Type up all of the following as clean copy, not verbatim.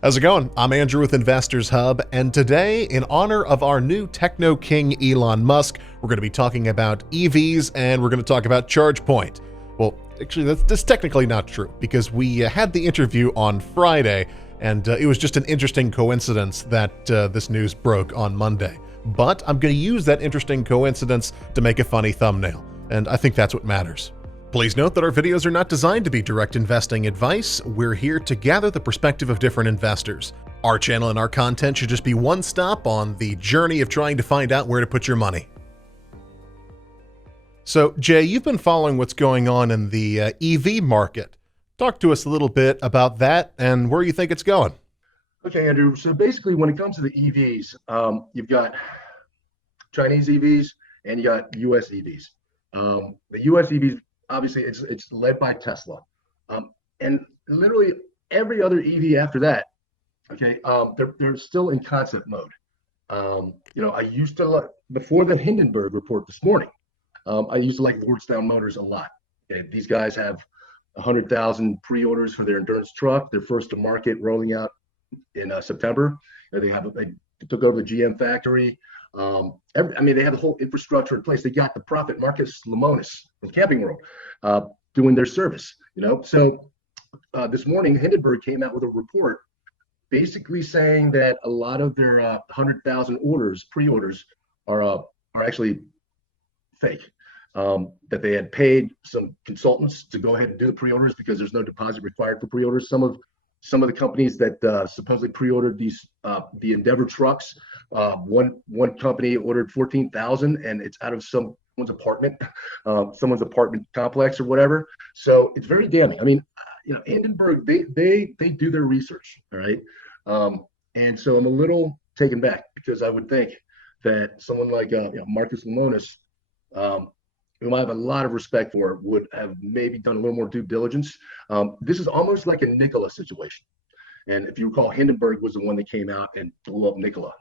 How's it going? I'm Andrew with Investors Hub, and today, in honor of our new Technoking Elon Musk, we're going to be talking about EVs and we're going to talk about ChargePoint. Well, actually, that's technically not true because we had the interview on Friday, and it was just an interesting coincidence that this news broke on Monday. But I'm going to use that interesting coincidence to make a funny thumbnail, and I think that's what matters. Please note that our videos are not designed to be direct investing advice. We're here to gather the perspective of different investors. Our channel and our content should just be one stop on the journey of trying to find out where to put your money. So, Jay, you've been following what's going on in the EV market. Talk to us a little bit about that and where you think it's going. Okay, Andrew. So basically, when it comes to the EVs, you've got Chinese EVs and you got US EVs. The US EVs, obviously, it's led by Tesla, and literally every other EV after that, okay, they're still in concept mode. I used to before the Hindenburg report this morning. I used to like Lordstown Motors a lot. Okay, these guys have 100,000 pre-orders for their endurance truck. They're first to market, rolling out in September. They took over the GM factory. They have the whole infrastructure in place. They got the prophet Marcus Lemonis from Camping World doing their service. So this morning Hindenburg came out with a report basically saying that a lot of their 100,000 pre-orders are actually fake. That they had paid some consultants to go ahead and do the pre-orders because there's no deposit required for pre-orders. Some of the companies that supposedly pre-ordered these the Endeavor trucks, one company ordered 14,000 and it's out of someone's apartment complex or whatever. So it's very damning. I mean, Hindenburg, they do their research, all right. And so I'm a little taken back because I would think that someone like Marcus Lemonis, whom I have a lot of respect for, would have maybe done a little more due diligence. This is almost like a Nikola situation. And if you recall, Hindenburg was the one that came out and blew up Nikola,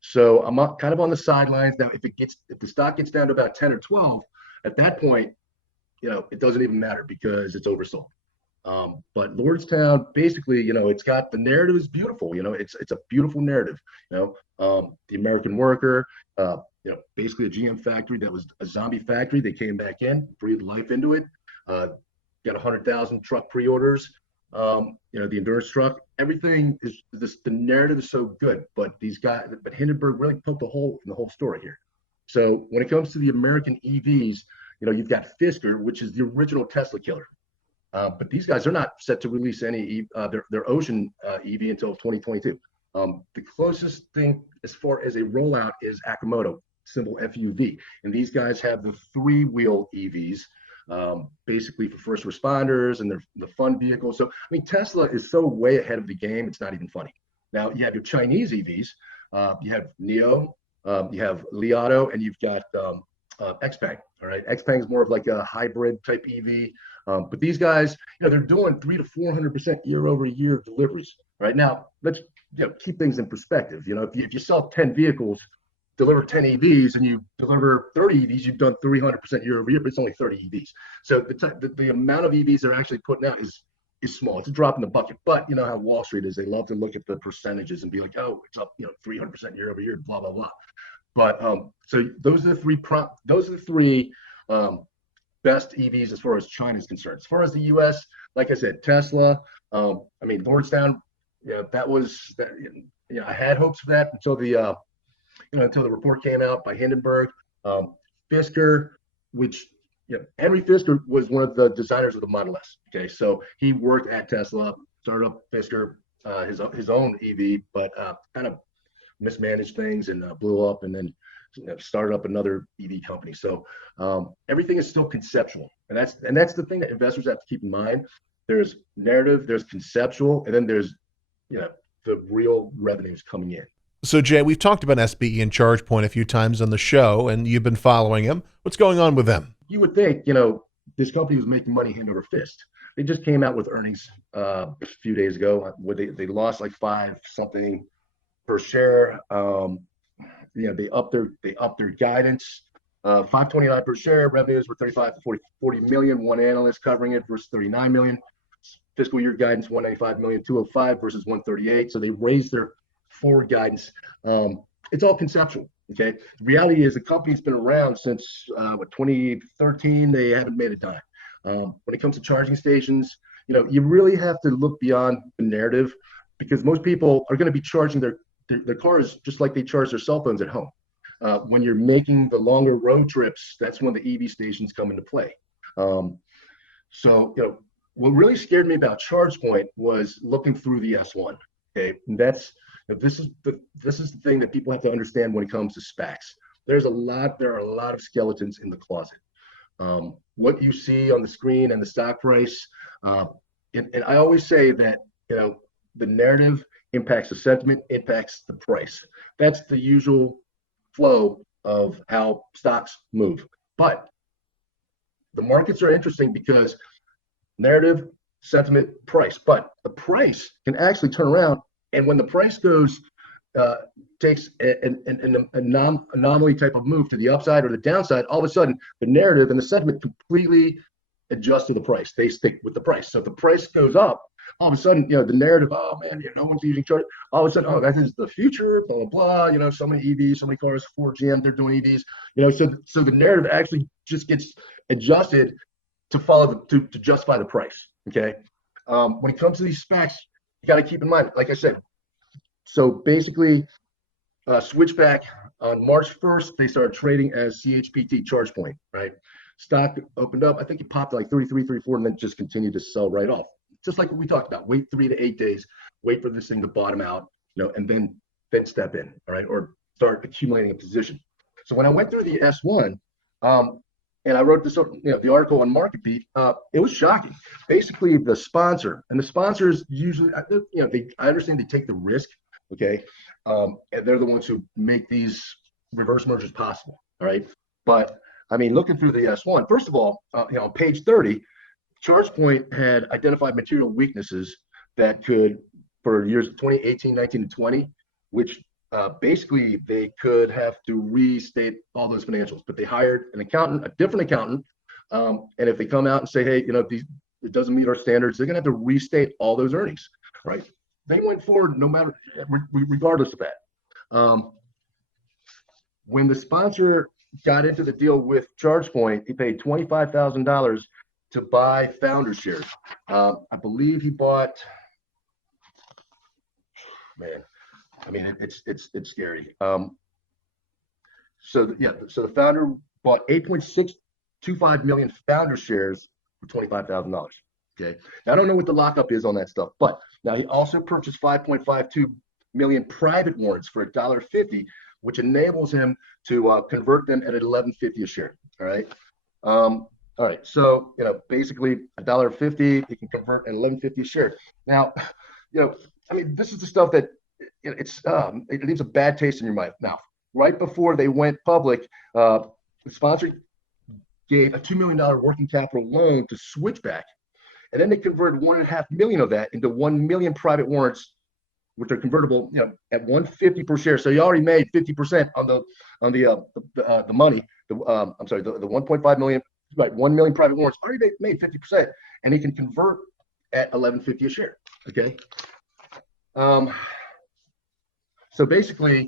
So I'm kind of on the sidelines now. If the stock gets down to about 10 or 12, at that point, it doesn't even matter because it's oversold. But Lordstown, basically, it's got the narrative is beautiful. It's a beautiful narrative. The American worker, basically a GM factory that was a zombie factory. They came back in, breathed life into it, got 100,000 truck pre-orders. The endurance truck, everything is the narrative is so good, but Hindenburg really poked a hole in the whole story here. So when it comes to the American EVs, you've got Fisker, which is the original Tesla killer. But these guys are not set to release any their Ocean EV until 2022. The closest thing as far as a rollout is Akamoto, symbol FUV. And these guys have the three-wheel EVs, basically for first responders, and they're the fun vehicles. So, Tesla is so way ahead of the game, it's not even funny. Now, you have your Chinese EVs. You have NIO, you have Li Auto, and you've got XPeng. All right, XPeng is more of like a hybrid type EV. But these guys, they're doing 300 to 400% year-over-year deliveries. Right now, let's keep things in perspective. If you sell 10 vehicles, deliver 10 EVs, and you deliver 30 EVs, you've done 300% year-over-year, but it's only 30 EVs. So the amount of EVs they're actually putting out is small. It's a drop in the bucket. But you know how Wall Street is; they love to look at the percentages and be like, "Oh, it's up, 300% year-over-year," blah blah blah. But so those are the three best EVs as far as China is concerned. As far as the U.S., like I said, Tesla. Lordstown. That was that. I had hopes for that until the report came out by Hindenburg. Fisker, which Henry Fisker was one of the designers of the Model S. Okay, so he worked at Tesla, started up Fisker, his own EV, but kind of mismanaged things and blew up, and then started up another EV company. So everything is still conceptual, and that's the thing that investors have to keep in mind. There's narrative, there's conceptual, and then there's the real revenues coming in. So, Jay, we've talked about SBE and ChargePoint a few times on the show, and you've been following them. What's going on with them? You would think, this company was making money hand over fist. They just came out with earnings a few days ago where they lost like 5 something per share. They upped their guidance. 529 per share. Revenues were 35 to 40 million. One analyst covering it versus 39 million. fiscal year guidance 195,205 versus 138. So they raised their forward guidance. It's all conceptual. Okay. The reality is the company's been around since 2013. They haven't made a dime. When it comes to charging stations, you really have to look beyond the narrative, because most people are going to be charging their cars just like they charge their cell phones at home. When you're making the longer road trips, that's when the EV stations come into play. So what really scared me about ChargePoint was looking through the S1. Okay, and this is the thing that people have to understand when it comes to SPACs. There are a lot of skeletons in the closet. What you see on the screen and the stock price, and I always say that the narrative impacts the sentiment, impacts the price. That's the usual flow of how stocks move. But the markets are interesting because narrative, sentiment, price. But the price can actually turn around, and when the price takes an anomaly type of move to the upside or the downside, all of a sudden the narrative and the sentiment completely adjust to the price. They stick with the price. So if the price goes up, all of a sudden, the narrative, oh man, no one's using charge. All of a sudden, oh, that is the future, blah, blah, blah. So many EVs, so many cars, Ford, GM, they're doing EVs. So the narrative actually just gets adjusted to follow to justify the price. Okay. When it comes to these SPACs, you got to keep in mind, like I said, so basically, switchback on March 1st, they started trading as CHPT ChargePoint, right? Stock opened up, I think it popped like 33, 34, and then just continued to sell right off. Just like what we talked about, wait 3 to 8 days, wait for this thing to bottom out, and then step in, all right, or start accumulating a position. So when I went through the S1, and I wrote this, the article on MarketBeat, it was shocking. Basically, the sponsor, and the sponsors usually, I understand they take the risk, okay, and they're the ones who make these reverse mergers possible, all right. But I mean, looking through the S1, first of all, on page 30, ChargePoint had identified material weaknesses that could, for years 2018, 19, and 20, which basically they could have to restate all those financials. But they hired an accountant, a different accountant, and if they come out and say, hey, it doesn't meet our standards, they're going to have to restate all those earnings, right? They went forward regardless of that. When the sponsor got into the deal with ChargePoint, he paid $25,000 to buy founder shares. I believe he bought, man, I mean, it's scary. So the founder bought 8.625 million founder shares for $25,000. Okay. Now I don't know what the lockup is on that stuff, but now he also purchased 5.52 million private warrants for $1.50, which enables him to convert them at $11.50 a share. All right. All right, so basically $1.50, you can convert at $11.50 a share. Now, I mean, this is the stuff that it leaves a bad taste in your mouth. Now, right before they went public, the sponsor gave a $2 million working capital loan to Switchback, and then they converted $1.5 million of that into 1 million private warrants, which are convertible, at $1.50 per share. So you already made 50% on the money. I'm sorry, the 1.5 million. Right, 1 million private warrants already made 50%, and he can convert at $11.50 a share. Okay. So basically,